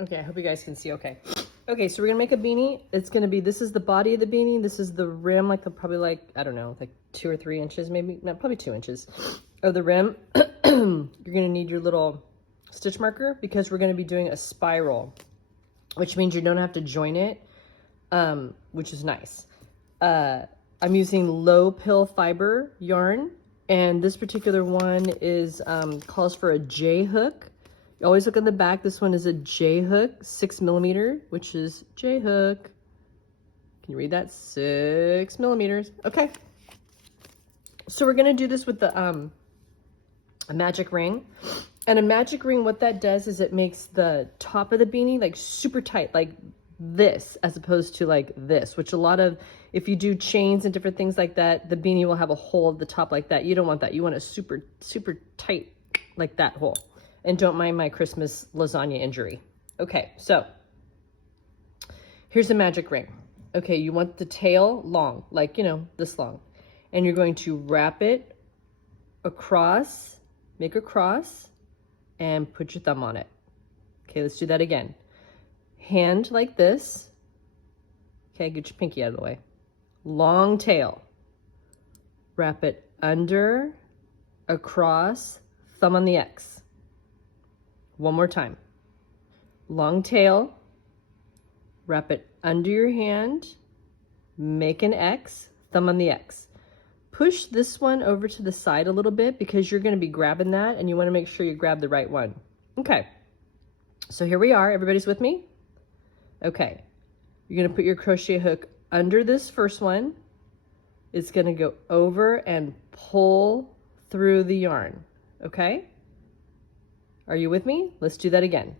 Okay, I hope you guys can see okay. Okay, so we're gonna make a beanie. It's gonna be, this is the body of the beanie. This is the rim, like probably like, I don't know, like 2 or 3 inches, maybe, no, probably 2 inches of the rim. You're gonna need your little stitch marker because we're gonna be doing a spiral, which means you don't have to join it, which is nice. I'm using low pill fiber yarn, and this particular one is calls for a J hook. You always look on the back. This one is a J hook, 6 millimeter, which is J hook. Can you read that? 6 millimeters. Okay. So we're gonna do this with the a magic ring. And a magic ring, what that does is it makes the top of the beanie like super tight, like this, as opposed to like this, which a lot of, if you do chains and different things like that, the beanie will have a hole at the top like that. You don't want that. You want a super, super tight, like that hole. And don't mind my Christmas lasagna injury. Okay, so here's the magic ring. Okay, you want the tail long, like, you know, this long. And you're going to wrap it across, make a cross, and put your thumb on it. Okay, let's do that again. Hand like this. Okay, get your pinky out of the way. Long tail. Wrap it under, across, thumb on the X. One more time. Long tail. Wrap it under your hand. Make an X, thumb on the X. Push this one over to the side a little bit because you're going to be grabbing that and you want to make sure you grab the right one. Okay, so here we are. Everybody's with me? Okay, you're going to put your crochet hook under this first one. It's going to go over and pull through the yarn. Okay, are you with me? Let's do that again.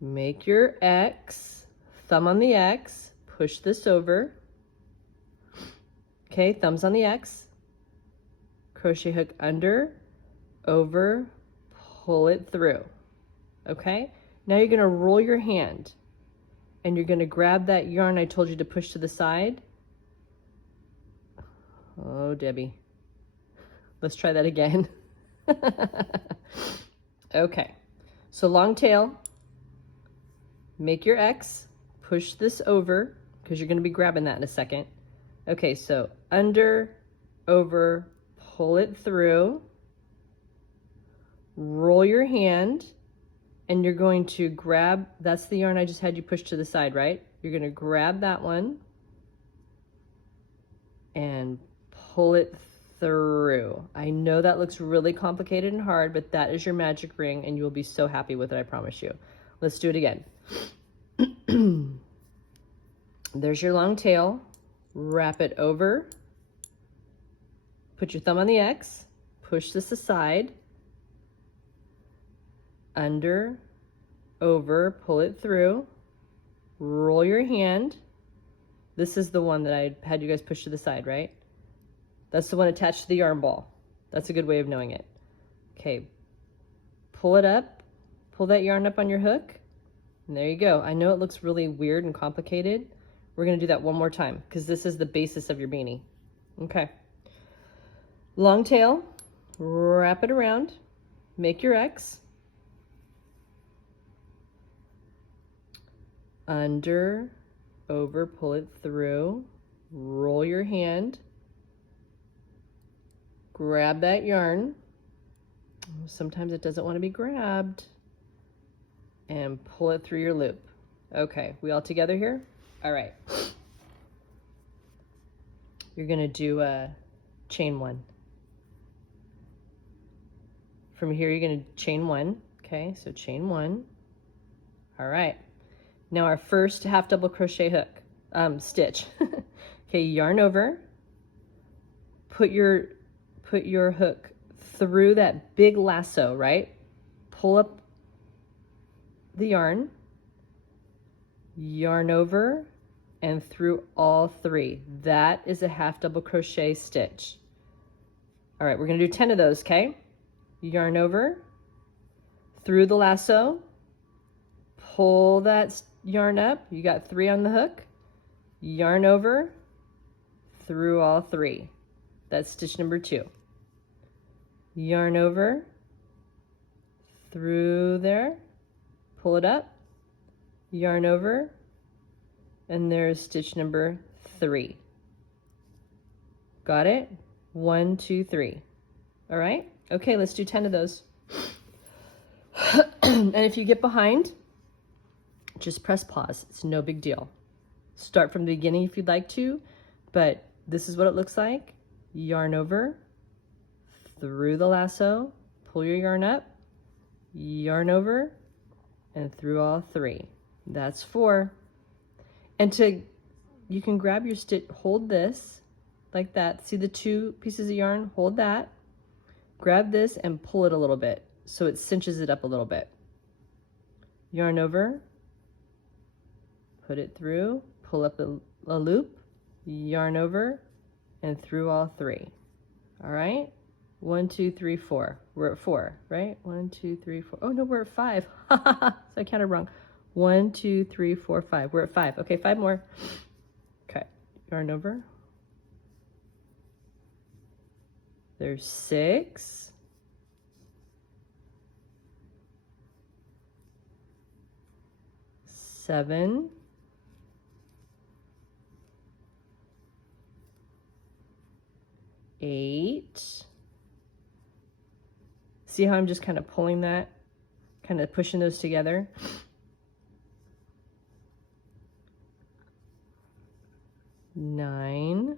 Make your X, thumb on the X, push this over. Okay, thumbs on the X, crochet hook under, over, pull it through. Okay, now you're gonna roll your hand and you're gonna grab that yarn I told you to push to the side. Oh, Debbie. Let's try that again. Okay, so long tail, make your X, push this over because you're gonna be grabbing that in a second. Okay, so under, over, pull it through, roll your hand, and you're going to grab, that's the yarn I just had you push to the side, right? You're gonna grab that one and pull it through. I know that looks really complicated and hard, but that is your magic ring and you'll be so happy with it, I promise you. Let's do it again. There's your long tail. Wrap it over, put your thumb on the X, push this aside, under, over, pull it through, roll your hand. This is the one that I had you guys push to the side, right? That's the one attached to the yarn ball. That's a good way of knowing it. Okay, pull it up, pull that yarn up on your hook, and there you go. I know it looks really weird and complicated. We're gonna do that one more time because this is the basis of your beanie. Okay. Long tail, wrap it around, make your X, under, over, pull it through, roll your hand, grab that yarn. Sometimes it doesn't want to be grabbed, and pull it through your loop. Okay, we all together here? All right, you're gonna do a chain 1. From here, you're gonna chain 1. Okay, so chain 1. All right, now our first half double crochet hook, stitch. Okay, yarn over, put your hook through that big lasso, right? Pull up the yarn, yarn over, and through all 3. That is a half double crochet stitch. All right, we're gonna do 10 of those, okay? Yarn over, through the lasso, pull that yarn up, you got 3 on the hook, yarn over, through all 3. That's stitch number 2. Yarn over, through there, pull it up, yarn over, and there's stitch number 3. Got it? 1, 2, 3. All right? Okay, let's do 10 of those. And if you get behind, just press pause. It's no big deal. Start from the beginning if you'd like to, but this is what it looks like. Yarn over, through the lasso, pull your yarn up, yarn over, and through all 3. That's 4. And you can grab your stitch, hold this like that. See the 2 pieces of yarn? Hold that. Grab this and pull it a little bit so it cinches it up a little bit. Yarn over, put it through, pull up a loop, yarn over, and through all 3. All right? 1, 2, 3, 4. We're at 4, right? 1, 2, 3, 4. Oh no, we're at 5. So I counted wrong. 1, 2, 3, 4, 5. We're at 5. Okay, 5 more. Okay, yarn over. There's 6. 7. 8. See how I'm just kind of pulling that, kind of pushing those together? 9.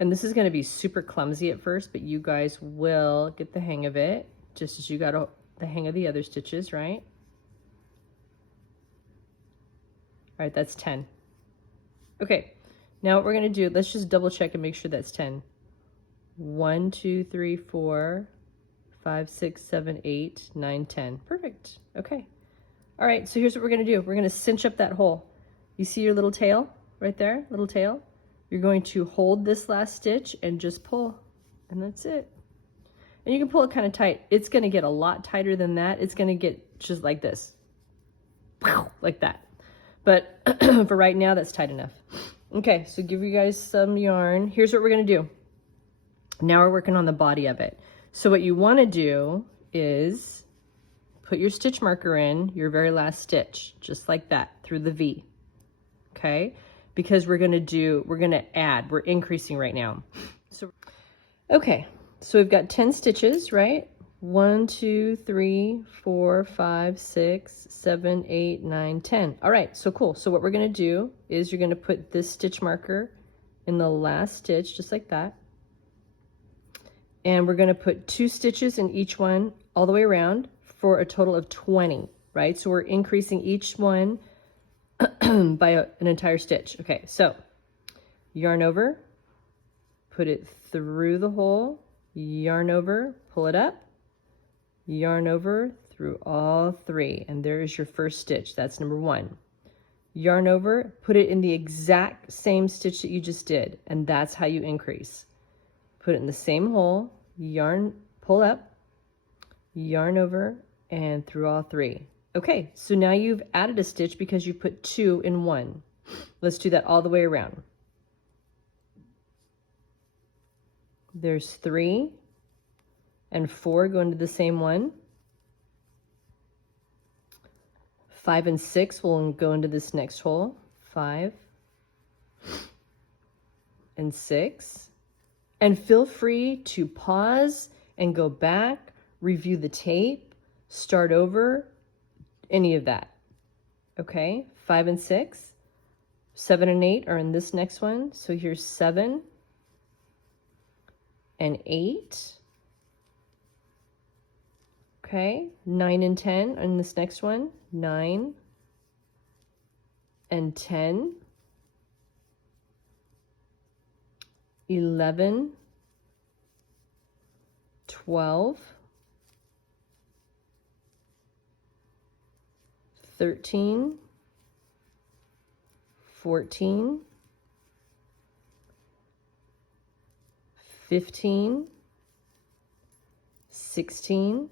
And this is going to be super clumsy at first, but you guys will get the hang of it, just as you got the hang of the other stitches, right? All right, that's 10. Okay, now what we're going to do, let's just double check and make sure that's 10. 1, 2, 3, 4, 5, 6, 7, 8, 9, 10. Perfect. Okay. All right, so here's what we're going to do. We're going to cinch up that hole. You see your little tail right there? Little tail? You're going to hold this last stitch and just pull, and that's it. And you can pull it kind of tight. It's going to get a lot tighter than that. It's going to get just like this. Like that. But for right now, that's tight enough. Okay, so give you guys some yarn. Here's what we're going to do. Now we're working on the body of it. So what you want to do is put your stitch marker in your very last stitch, just like that, through the V. Okay? Because we're going to add, we're increasing right now. So, okay, so we've got 10 stitches, right? 1, 2, 3, 4, 5, 6, 7, 8, 9, 10. All right, so cool. So what we're going to do is you're going to put this stitch marker in the last stitch, just like that. And we're going to put 2 stitches in each one all the way around for a total of 20, right? So we're increasing each one by an entire stitch. Okay, so yarn over, put it through the hole, yarn over, pull it up, yarn over through all 3, and there is your first stitch. That's number 1. Yarn over, put it in the exact same stitch that you just did, and that's how you increase. Put it in the same hole, yarn, pull up, yarn over, and through all 3. Okay, so now you've added a stitch because you put 2 in 1. Let's do that all the way around. There's 3 and 4 go into the same one. 5 and 6 will go into this next hole. 5 and 6. And feel free to pause and go back, review the tape, start over, any of that. Okay, 5 and 6. 7 and 8 are in this next one. So here's 7 and 8. Okay, 9 and 10 are in this next one. 9 and 10. 11, 12, 13, 14, 15, 16,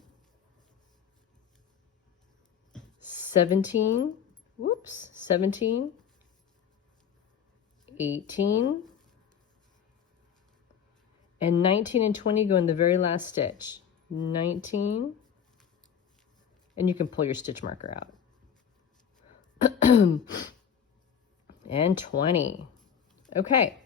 17, 17, 18, and 19 and 20 go in the very last stitch. 19 And you can pull your stitch marker out. And 20. Okay.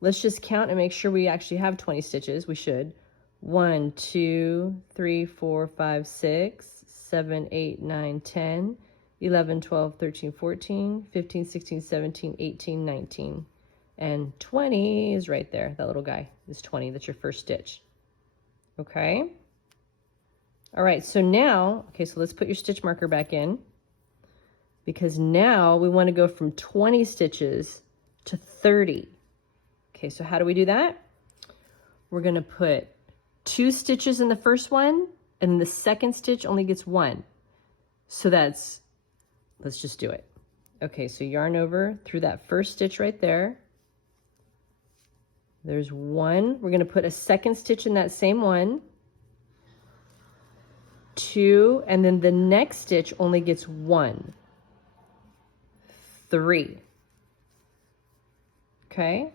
Let's just count and make sure we actually have 20 stitches. We should. 1, 2, 3, 4, 5, 6, 7, 8, 9, 10, 11, 12, 13, 14, 15, 16, 17, 18, 19. And 20 is right there. That little guy is 20. That's your first stitch. Okay. All right. So now, okay, so let's put your stitch marker back in, because now we want to go from 20 stitches to 30. Okay, so how do we do that? We're going to put 2 stitches in the first one, and the second stitch only gets 1. So that's, let's just do it. Okay, so yarn over through that first stitch right there. There's 1. We're going to put a second stitch in that same one. 2, and then the next stitch only gets 1. 3. Okay,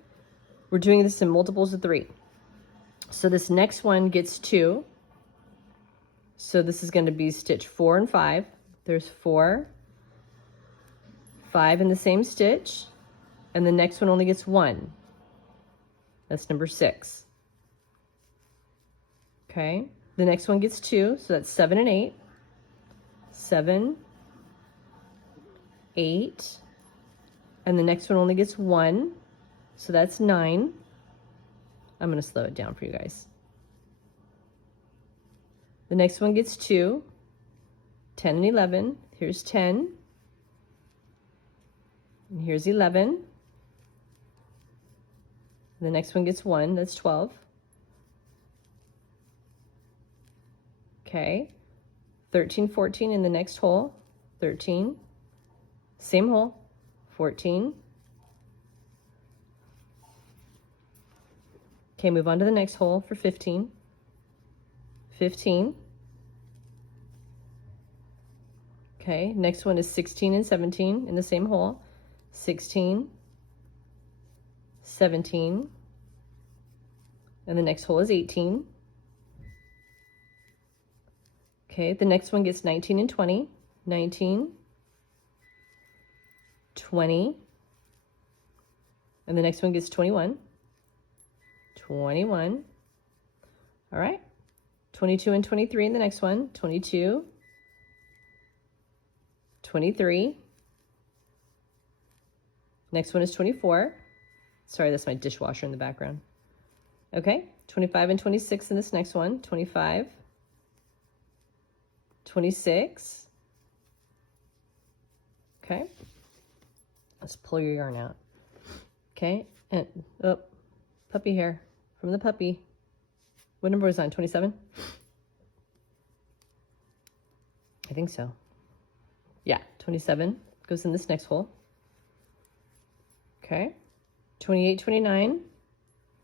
we're doing this in multiples of 3. So this next one gets 2. So this is going to be stitch 4 and 5. There's 4, 5 in the same stitch, and the next one only gets 1. That's number 6. Okay, the next one gets 2, so that's 7 and 8. 7, 8, and the next one only gets 1, so that's 9. I'm going to slow it down for you guys. The next one gets 2, 10 and 11. Here's 10, and here's 11. The next one gets 1, that's 12. Okay, 13, 14 in the next hole, 13, same hole, 14. Okay, move on to the next hole for 15, 15. Okay, next one is 16 and 17 in the same hole, 16, 17, and the next hole is 18. Okay, the next one gets 19 and 20, 19, 20, and the next one gets 21, 21. All right, 22 and 23 in the next one, 22, 23. Next one is 24. Sorry, that's my dishwasher in the background. Okay, 25 and 26 in this next one, 25, 26. Okay, let's pull your yarn out. Okay, and oh, puppy hair from the puppy. What number was on? 27? I think so. Yeah, 27 goes in this next hole. Okay, 28, 29,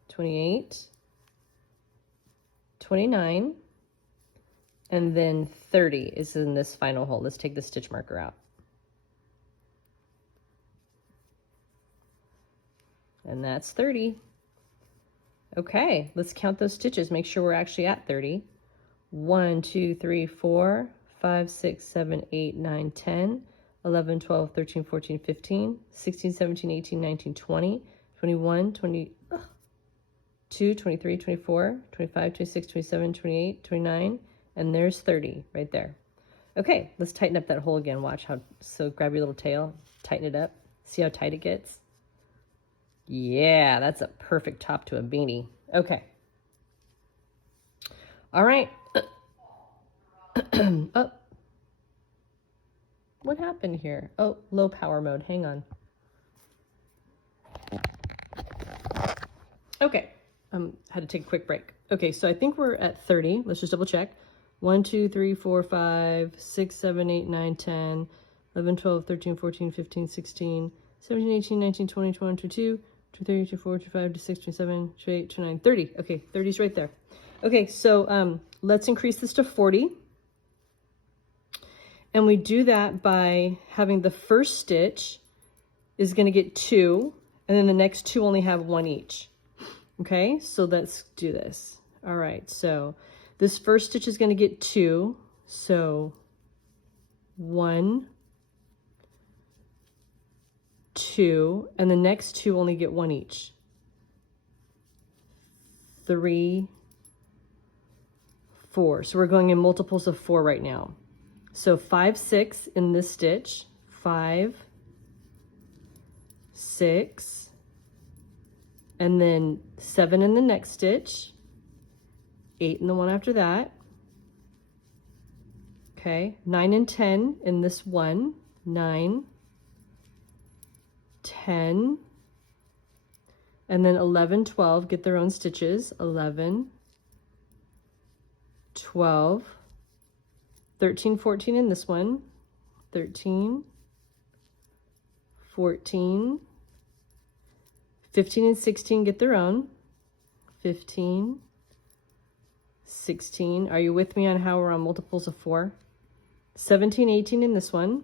28, 29, and then 30 is in this final hole. Let's take the stitch marker out. And that's 30. Okay, let's count those stitches. Make sure we're actually at 30. 1, 2, 3, 4, 5, 6, 7, 8, 9, 10, 11, 12, 13, 14, 15, 16, 17, 18, 19, 20, 21, 22, 23, 24, 25, 26, 27, 28, 29, and there's 30 right there. Okay, let's tighten up that hole again. Watch how, so grab your little tail, tighten it up. See how tight it gets? Yeah, that's a perfect top to a beanie. Okay. All right. Oh, what happened here? Oh, low power mode. Hang on. Okay. Had to take a quick break. Okay, so I think we're at 30. Let's just double check. 1, 2, 3, 4, 5, 6, 7, 8, 9, 10, 11, 12, 13, 14, 15, 16, 17, 18, 19, 20, 21, 22, 23, 24, 25, 26, 27, 28, 29, 30. Okay, 30 is right there. Okay, so let's increase this to 40. And we do that by having the first stitch is going to get 2, and then the next 2 only have 1 each. Okay, so let's do this. All right, so this first stitch is going to get 2. So 1, 2, and the next 2 only get 1 each. 3, 4. So we're going in multiples of 4 right now. So 5, 6 in this stitch, 5, 6, and then 7 in the next stitch, 8 in the one after that. Okay, 9 and 10 in this one, 9, 10, and then 11, 12 get their own stitches, 11, 12, 13, 14 in this one, 13, 14, 15 and 16 get their own, 15, 16. Are you with me on how we're on multiples of 4? 17, 18 in this one,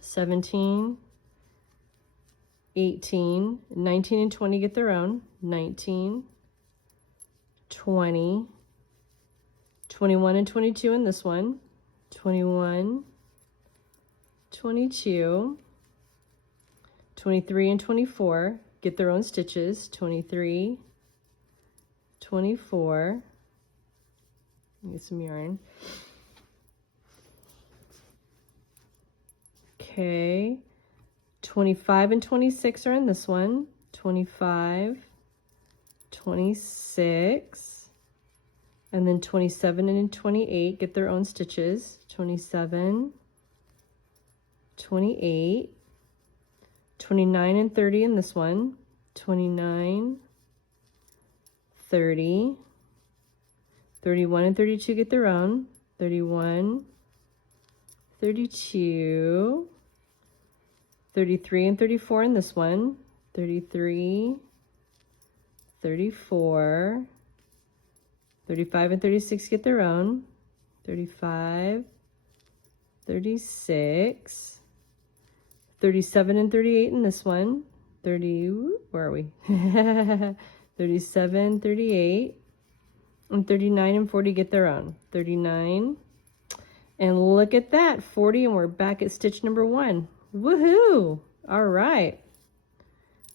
17, 18, 19 and 20 get their own, 19, 20, 21 and 22 in this one, 21, 22, 23 and 24 get their own stitches, 23, 24, get some yarn. Okay, 25 and 26 are in this one, 25, 26, and then 27 and 28 get their own stitches, 27, 28, 29 and 30 in this one, 29, 30, 31 and 32 get their own, 31, 32, 33 and 34 in this one, 33, 34, 35 and 36 get their own, 35, 36, 37 and 38 in this one, 30, where are we? 37, 38, and 39 and 40 get their own, 39, and look at that, 40, and we're back at stitch number 1. Woohoo! All right.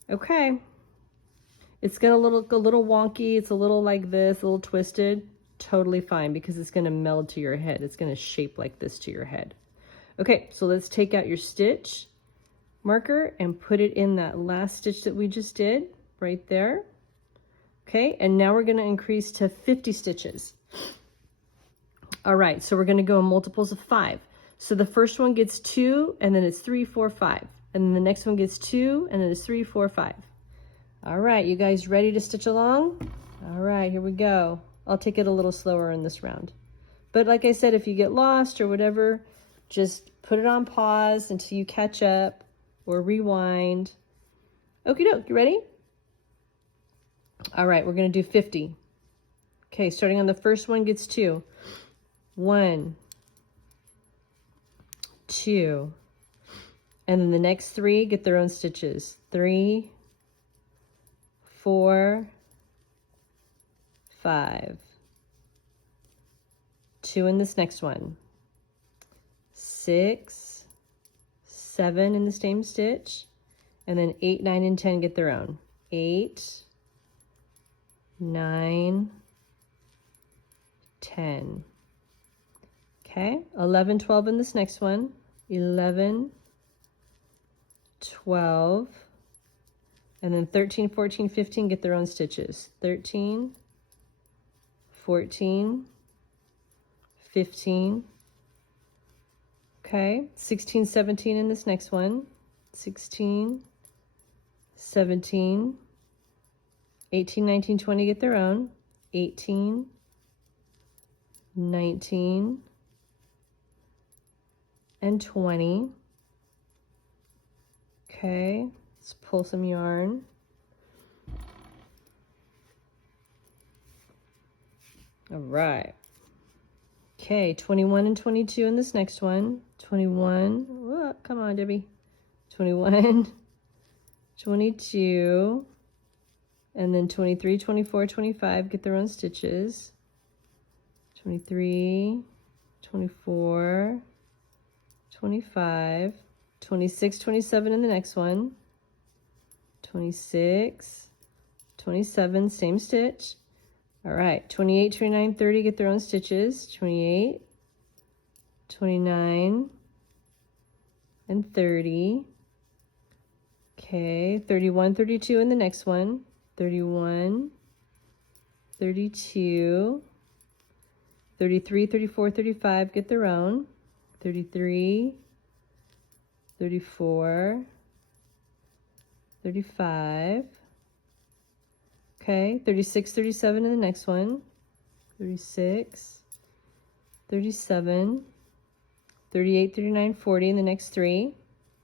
Okay. It's gonna look a little wonky. It's a little like this, a little twisted. Totally fine, because it's gonna meld to your head. It's gonna shape like this to your head. Okay, so let's take out your stitch marker and put it in that last stitch that we just did, right there. Okay, and now we're gonna increase to 50 stitches. All right, so we're gonna go in multiples of 5. So the first one gets 2, and then it's 3, 4, 5. And then the next one gets 2, and then it's 3, 4, 5. All right, you guys ready to stitch along? All right, here we go. I'll take it a little slower in this round. But like I said, if you get lost or whatever, just put it on pause until you catch up or rewind. Okie doke, you ready? All right, we're gonna do 50. Okay, starting on the first one gets 2. 1, 2, and then the next 3 get their own stitches. 3, 4, 5, 2 in this next one, 6, 7 in the same stitch, and then 8, 9, and 10 get their own. 8, 9, 10. Okay, 11, 12 in this next one, 11, 12, and then 13, 14, 15 get their own stitches. 13, 14, 15. Okay, 16, 17 in this next one, 16, 17, 18, 19, 20 get their own, 18, 19, and 20. Okay, let's pull some yarn. All right. Okay, 21 and 22 in this next one. 21, oh, come on, Debbie. 21, 22, and then 23, 24, 25 get their own stitches. 23, 24, 25, 26, 27 in the next one, 26, 27, same stitch. All right, 28, 29, 30, get their own stitches, 28, 29, and 30. Okay, 31, 32 in the next one, 31, 32, 33, 34, 35, get their own, 33, 34, 35, okay, 36, 37 in the next one, 36, 37, 38, 39, 40 in the next three,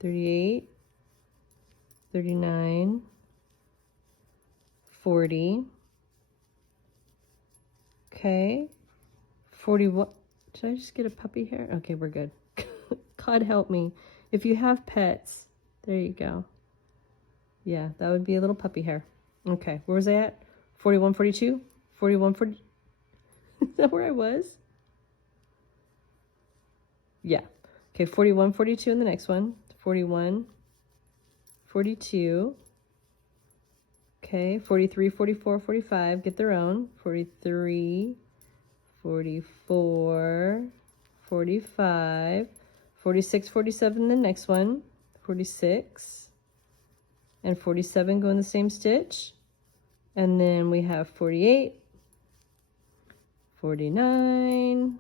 38, 39, 40, okay, 41, did I just get a puppy hair? Okay, we're good. God help me. If you have pets, there you go. Yeah, that would be a little puppy hair. Okay, where was I at? 41, 42? 41, 40? Is that where I was? Yeah. Okay, 41, 42 in the next one. 41, 42. Okay, 43, 44, 45, get their own. 43, 44, 45, 46, 47 in the next one. 46 and 47 go in the same stitch. And then we have 48, 49,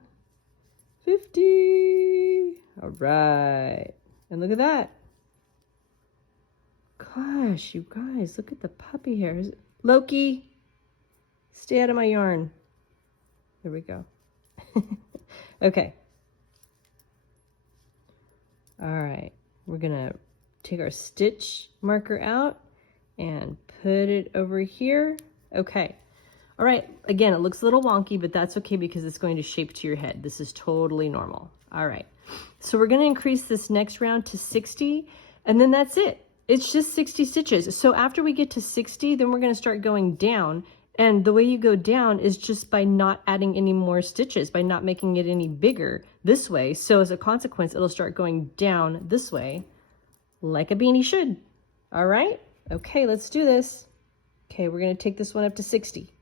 50. All right. And look at that. Gosh, you guys, look at the puppy hairs. Loki, stay out of my yarn. There we go. Okay. All right. We're going to take our stitch marker out and put it over here. Okay. All right. Again, it looks a little wonky, but that's okay because it's going to shape to your head. This is totally normal. All right. So we're going to increase this next round to 60, and then that's it. It's just 60 stitches. So after we get to 60, then we're going to start going down. And the way you go down is just by not adding any more stitches, by not making it any bigger this way. So as a consequence, it'll start going down this way like a beanie should. All right. Okay, let's do this. Okay, we're going to take this one up to 60.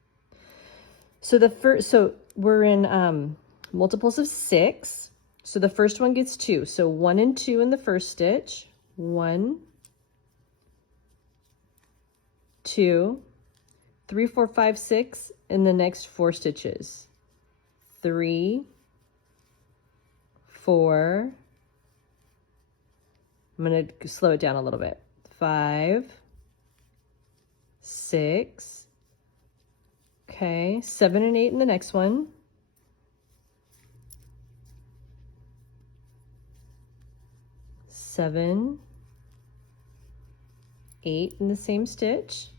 So we're in multiples of 6. So the first one gets 2. So 1 and 2 in the first stitch. 1, 2, 3, 4, 5, 6 in the next 4 stitches. 3, 4. I'm going to slow it down a little bit. 5, 6. Okay, 7 and 8 in the next one. 7, 8 in the same stitch.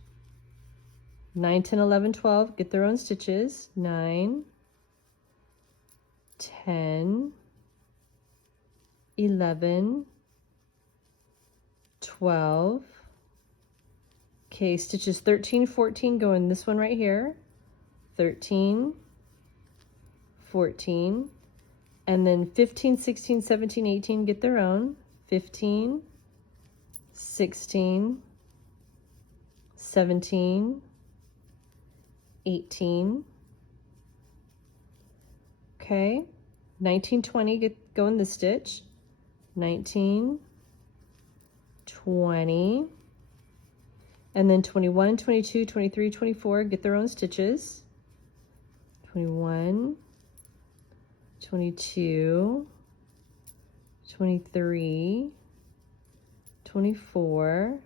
9, 10, 11, 12, get their own stitches. 9, 10, 11, 12. Okay, stitches 13, 14 go in this one right here. 13, 14, and then 15, 16, 17, 18 get their own. 15, 16, 17, 18. Okay, 19, 20 go in this stitch. 19, 20, and then 21, 22, 23, 24 get their own stitches. 21, 22, 23, 24,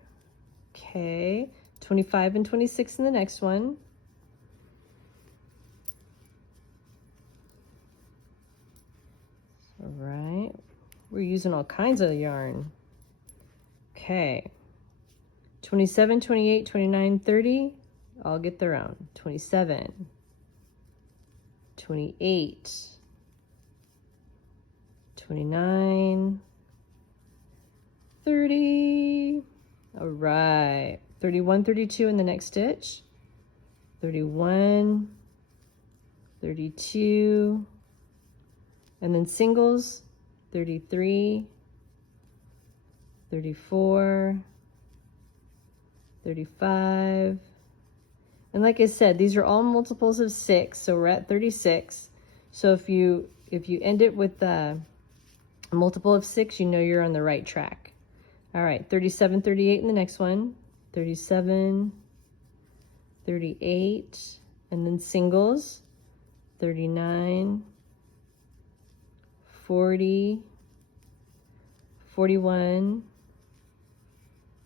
okay, 25 and 26 in the next one. All right, we're using all kinds of yarn. Okay, 27, 28, 29, 30, all get their own. 27, 28, 29, 30. All right, 31, 32 in the next stitch. 31, 32, And then singles, 33, 34, 35. And like I said, these are all multiples of 6, so we're at 36. So if you end it with a multiple of 6, you know you're on the right track. All right, 37, 38 in the next one. 37, 38, and then singles, 39, 40, 41,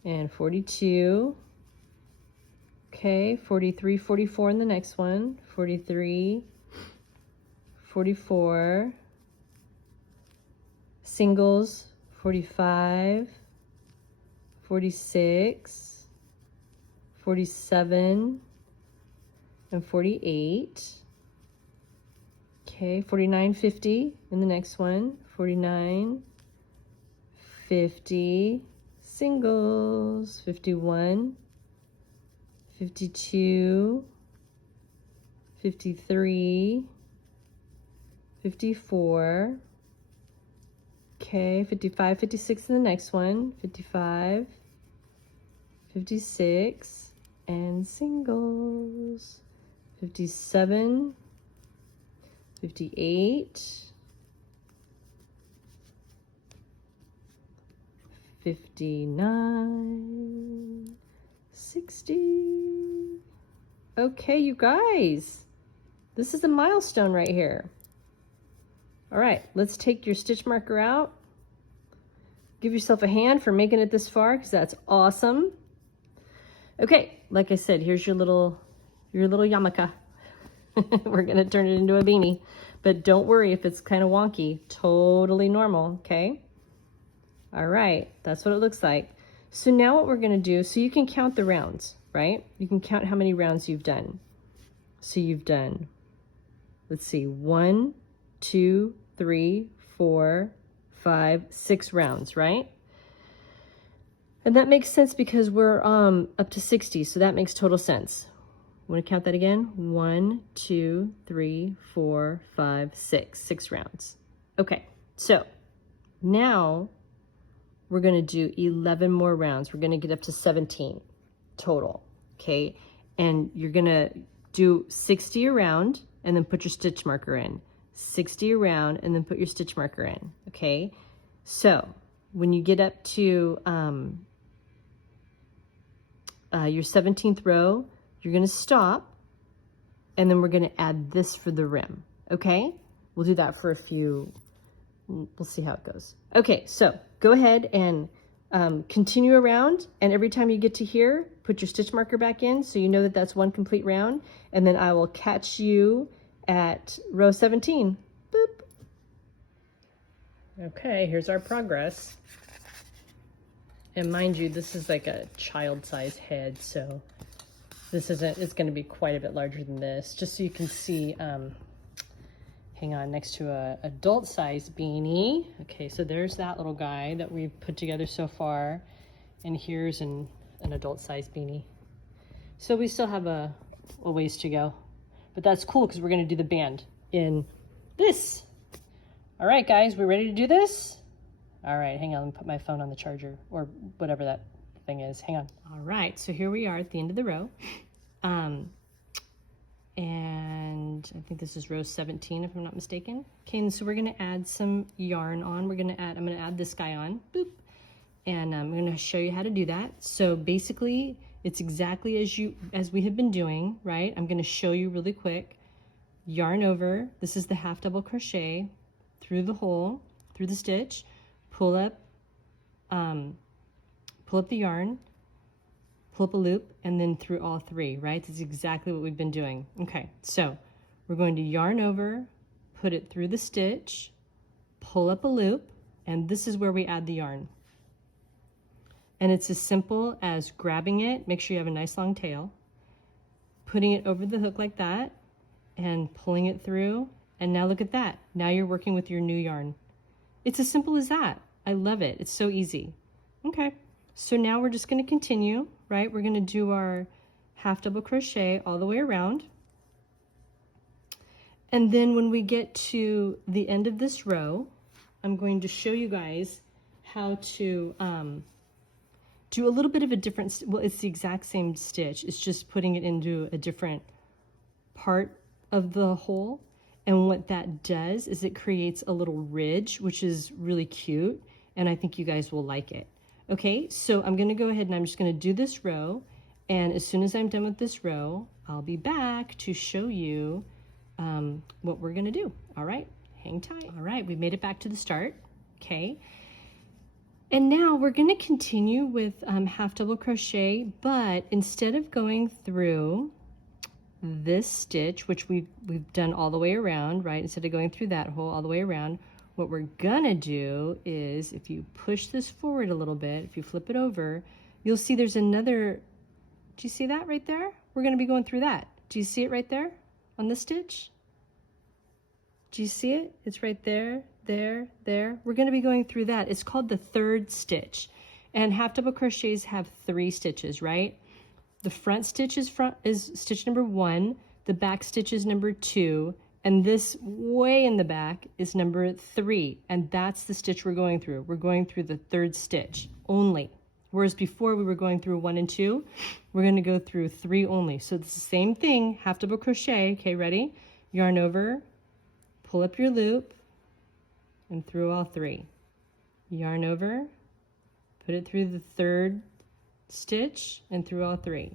and 42. Okay, 43, 44 in the next one. 43, 44, singles, 45, 46, 47, and 48. Okay, 49, 50 in the next one. 49, 50, singles, 51, 52, 53, 54. Okay, 55, 56 in the next one. 55, 56, and singles. 57, 58, 59, 60. Okay, you guys, this is a milestone right here. All right, let's take your stitch marker out. Give yourself a hand for making it this far, because that's awesome. Okay, like I said, here's your little yarmulke. We're gonna turn it into a beanie, but don't worry if it's kind of wonky. Totally normal, okay? All right, that's what it looks like. So now what we're gonna do, so you can count the rounds, right? You can count how many rounds you've done. So you've done, let's see, 1, 2, 3, 4, 5, 6 rounds, right? And that makes sense because we're up to 60, so that makes total sense. Want to count that again? 1, 2, 3, 4, 5, 6. 6 rounds. Okay, so now we're going to do 11 more rounds. We're going to get up to 17 total, okay? And you're going to do 60 around and then put your stitch marker in. 60 around and then put your stitch marker in, okay? So when you get up to your 17th row, you're going to stop, and then we're going to add this for the rim, okay? We'll do that for a few, we'll see how it goes. Okay, so go ahead and continue around, and every time you get to here, put your stitch marker back in so you know that that's one complete round, and then I will catch you at row 17. Boop. Okay, here's our progress. And mind you, this is like a child-size head, so this isn't, it's going to be quite a bit larger than this, just so you can see, hang on, next to a adult-size beanie. Okay, so there's that little guy that we've put together so far, and here's an adult-size beanie. So we still have a ways to go, but that's cool because we're going to do the band in this. All right, guys, we ready to do this? All right, hang on, let me put my phone on the charger, or whatever that thing is. Hang on. All right, so here we are at the end of the row. And I think this is row 17, if I'm not mistaken. Okay, and so we're gonna add some yarn on. I'm gonna add this guy on, boop. And I'm gonna show you how to do that. So basically, it's exactly as we have been doing, right? I'm gonna show you really quick. Yarn over, this is the half double crochet, through the hole, through the stitch, pull up the yarn, pull up a loop, and then through all 3, right? That's exactly what we've been doing. Okay, so we're going to yarn over, put it through the stitch, pull up a loop, and this is where we add the yarn. And it's as simple as grabbing it, make sure you have a nice long tail, putting it over the hook like that, and pulling it through, and now look at that. Now you're working with your new yarn. It's as simple as that. I love it. It's so easy. Okay, so now we're just going to continue, right? We're going to do our half double crochet all the way around. And then when we get to the end of this row, I'm going to show you guys how to do a little bit of a different, well, it's the exact same stitch. It's just putting it into a different part of the hole. And what that does is it creates a little ridge, which is really cute. And I think you guys will like it. Okay, so I'm gonna go ahead and I'm just gonna do this row. And as soon as I'm done with this row, I'll be back to show you what we're gonna do. All right, hang tight. All right, we made it back to the start, okay? And now we're gonna continue with half double crochet, but instead of going through this stitch, which we've done all the way around, right? Instead of going through that hole all the way around, what we're gonna do is, if you push this forward a little bit, if you flip it over, you'll see there's another, do you see that right there? We're gonna be going through that. Do you see it right there on this stitch? Do you see it? It's right there, there, there. We're gonna be going through that. It's called the third stitch. And half double crochets have 3 stitches, right? The front stitch is stitch number 1, the back stitch is number 2, and this way in the back is number 3, and that's the stitch we're going through. We're going through the third stitch only. Whereas before we were going through 1 and 2, we're going to go through 3 only. So it's the same thing, half double crochet. Okay, ready? Yarn over, pull up your loop, and through all 3. Yarn over, put it through the third stitch and through all 3.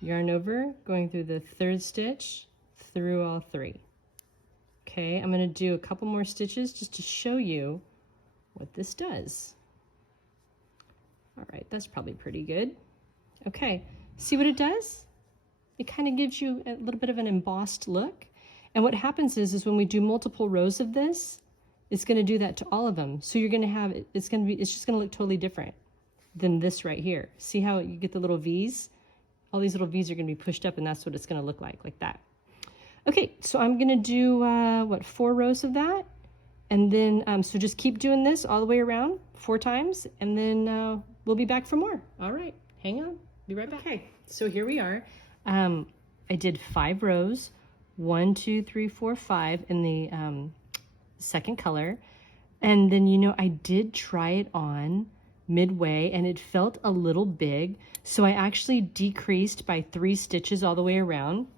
Yarn over, going through the third stitch, through all 3. Okay, I'm going to do a couple more stitches just to show you what this does. All right, that's probably pretty good. Okay, see what it does? It kind of gives you a little bit of an embossed look. And what happens is when we do multiple rows of this, it's going to do that to all of them. So you're going to have, it's just going to look totally different than this right here. See how you get the little V's? All these little V's are going to be pushed up, and that's what it's going to look like that. Okay, so I'm going to do, 4 rows of that. And then, so just keep doing this all the way around 4 times, and then we'll be back for more. All right, hang on, be right back. Okay, so here we are. I did 5 rows, 1, 2, 3, 4, 5 in the second color. And then, you know, I did try it on midway and it felt a little big. So I actually decreased by 3 stitches all the way around.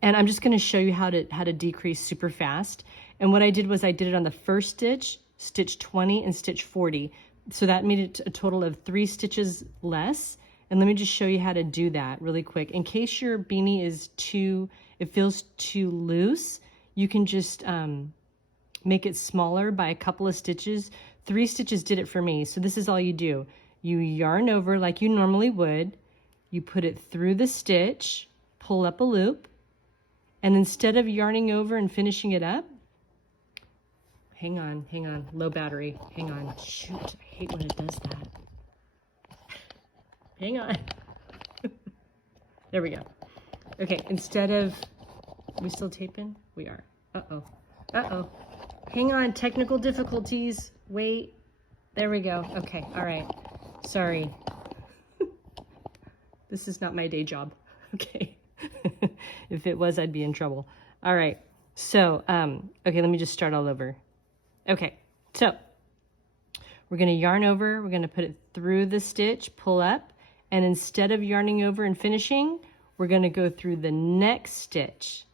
And I'm just going to show you how to decrease super fast. And what I did was I did it on the first stitch, stitch 20 and stitch 40. So that made it a total of 3 stitches less. And let me just show you how to do that really quick. In case your beanie is it feels too loose, you can just make it smaller by a couple of stitches. 3 stitches did it for me. So this is all you do. You yarn over like you normally would. You put it through the stitch, pull up a loop, and instead of yarning over and finishing it up, hang on, low battery, hang on. Shoot, I hate when it does that. Hang on. There we go. Okay, instead of, we still taping? We are. Uh-oh. Uh-oh. Hang on, technical difficulties. Wait. There we go. Okay, all right. Sorry. This is not my day job. Okay. If it was, I'd be in trouble. All right. So, okay, let me just start all over. Okay, so we're going to yarn over. We're going to put it through the stitch, pull up, and instead of yarning over and finishing, we're going to go through the next stitch.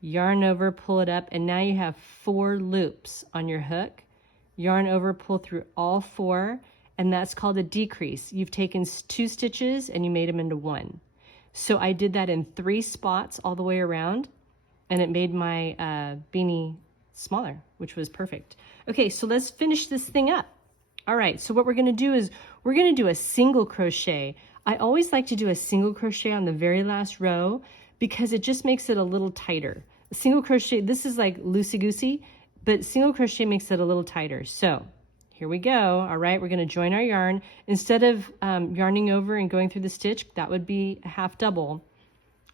Yarn over, pull it up, and now you have 4 loops on your hook. Yarn over, pull through all 4, and that's called a decrease. You've taken 2 stitches and you made them into 1. So I did that in 3 spots all the way around, and it made my beanie smaller, which was perfect. Okay, so let's finish this thing up. All right, so what we're gonna do is we're gonna do a single crochet. I always like to do a single crochet on the very last row because it just makes it a little tighter. A single crochet, this is like loosey-goosey, but single crochet makes it a little tighter. So here we go. All right, we're going to join our yarn. Instead of yarning over and going through the stitch, that would be a half double.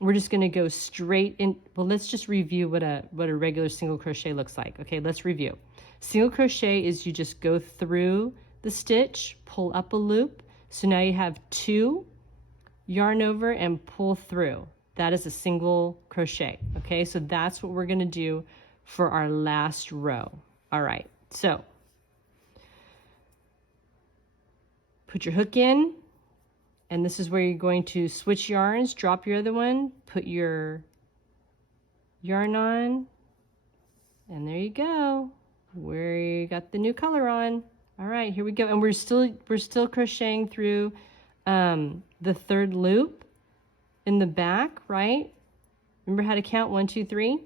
We're just going to go straight in. Well, let's just review what a regular single crochet looks like. Okay, let's review. Single crochet is you just go through the stitch, pull up a loop. So now you have 2, yarn over and pull through. That is a single crochet. Okay, so that's what we're gonna do for our last row. All right, so put your hook in, and this is where you're going to switch yarns, drop your other one, put your yarn on, and there you go. We got the new color on. All right, here we go. And we're still crocheting through the third loop in the back, right? Remember how to count 1, 2, 3?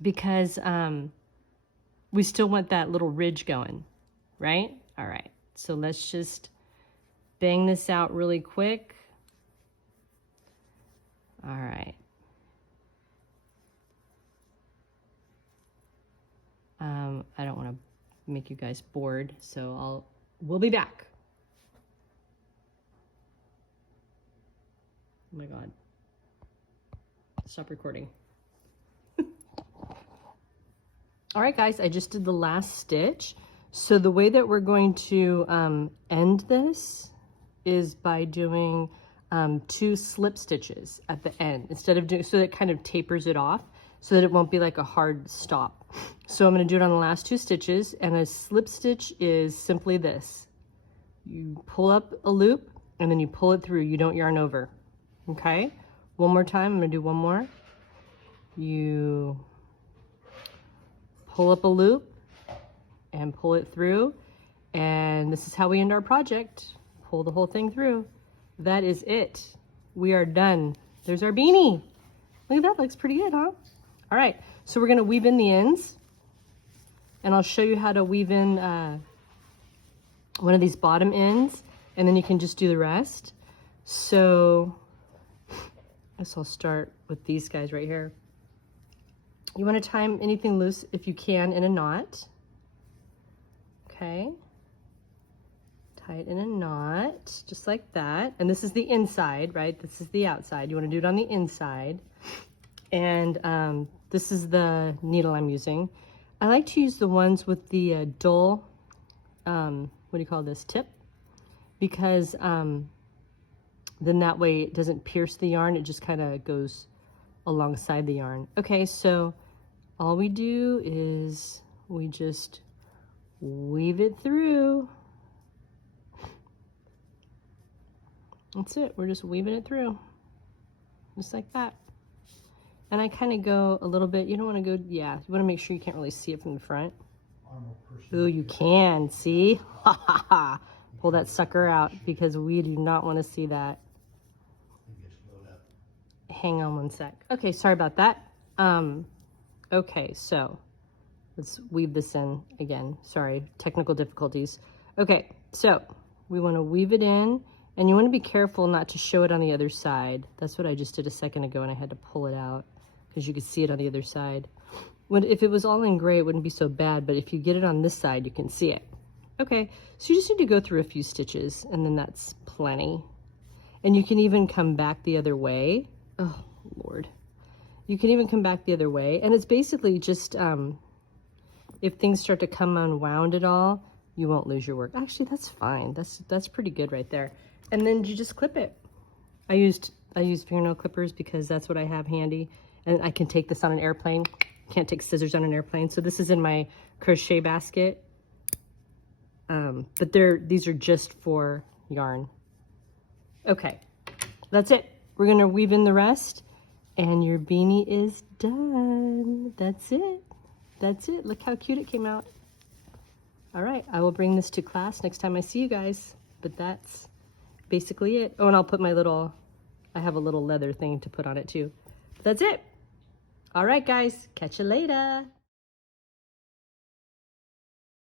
Because we still want that little ridge going, right? All right, so let's just bang this out really quick. All right. I don't want to make you guys bored, so we'll be back. Oh my God. Stop recording. All right, guys, I just did the last stitch. So the way that we're going to end this is by doing 2 slip stitches at the end instead of doing, so that it kind of tapers it off so that it won't be like a hard stop. So I'm going to do it on the last 2 stitches, and a slip stitch is simply this. You pull up a loop and then you pull it through. You don't yarn over. Okay? One more time. I'm going to do one more. You pull up a loop and pull it through, and this is how we end our project. Pull the whole thing through. That is it. We are done. There's our beanie. Look at that, looks pretty good, huh? All right, so we're gonna weave in the ends, and I'll show you how to weave in one of these bottom ends, and then you can just do the rest. So I guess I'll start with these guys right here. You want to tie anything loose if you can in a knot. Okay. Tie it in a knot, just like that. And this is the inside, right? This is the outside. You want to do it on the inside. And this is the needle I'm using. I like to use the ones with the dull, what do you call this, tip? Because then that way it doesn't pierce the yarn. It just kind of goes alongside the yarn. Okay, so all we do is we just weave it through. That's it, we're just weaving it through, just like that. And I kind of go a little bit, you don't want to go, yeah, you want to make sure you can't really see it from the front. Ooh, you can, see? Ha ha ha. Pull that sucker out because we do not want to see that. Hang on one sec. Okay, sorry about that. Okay, so let's weave this in again. Sorry, technical difficulties. Okay, so we want to weave it in, and you want to be careful not to show it on the other side. That's what I just did a second ago, and I had to pull it out because you could see it on the other side. If it was all in gray, it wouldn't be so bad, but if you get it on this side, you can see it. Okay, so you just need to go through a few stitches, and then that's plenty. And you can even come back the other way. Oh, Lord. You can even come back the other way. And it's basically just, if things start to come unwound at all, you won't lose your work. Actually, that's fine. That's pretty good right there. And then you just clip it. I used fingernail clippers because that's what I have handy. And I can take this on an airplane. Can't take scissors on an airplane. So this is in my crochet basket. But these are just for yarn. Okay, that's it. We're gonna weave in the rest, and your beanie is done. That's it. That's it. Look how cute it came out. All right, I will bring this to class next time I see you guys, but that's basically it. Oh, and I'll put I have a little leather thing to put on it too. But that's it. All right, guys, catch you later.